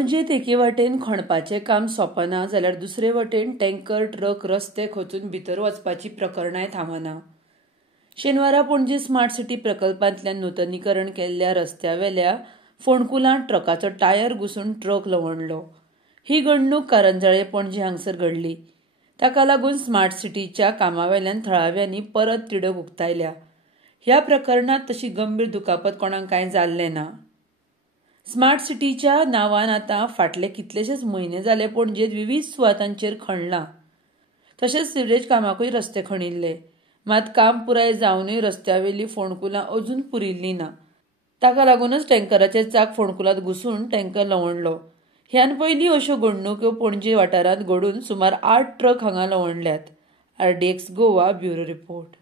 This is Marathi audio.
पणजेत एके वाटेन खणपाचें काम सोंपना जाल्यार दुसरे वटेन टँकर ट्रक रस्ते खोचून भितर वचपाची प्रकरणांय थांबना। शेनवारा पणजे स्मार्ट सिटी प्रकल्पांतल्यान नूतनीकरण केल्ल्या रस्त्यावेल्या फोंडकुलांत ट्रकाचो टायर घुसून ट्रक लवणलो। ही घडणूक कारंजळे पणजे हांगसर घडली। ताका लागून स्मार्ट सिटीच्या कामावेल्यान थळाव्यांनी परत तिडक उक्तायल्या। ह्या प्रकरणात तशी गंभीर दुखापत कोणाक कांय जाल्लें ना। स्मार्ट सिटीच्या नांवान आतां फाटले कितलेशेच म्हयने जाले पणजेत विविध सुवातांचेर खणलां। तशेंच सिवरेज कामाकूय रस्ते खणिल्ले, मात काम पुराय जावनूय रस्त्यावेलीं फोंडकुलां अजून पुरिल्लीं ना। ताका लागूनच टँकराचें चाक फोंडकुलांत घुसून टँकर लवणलो। ह्यान पयलीं अश्यो घडणुको पणजे वाठारांत घडून सुमार 8 ट्रक हांगा लवणल्यात। RDX Goa bureau report.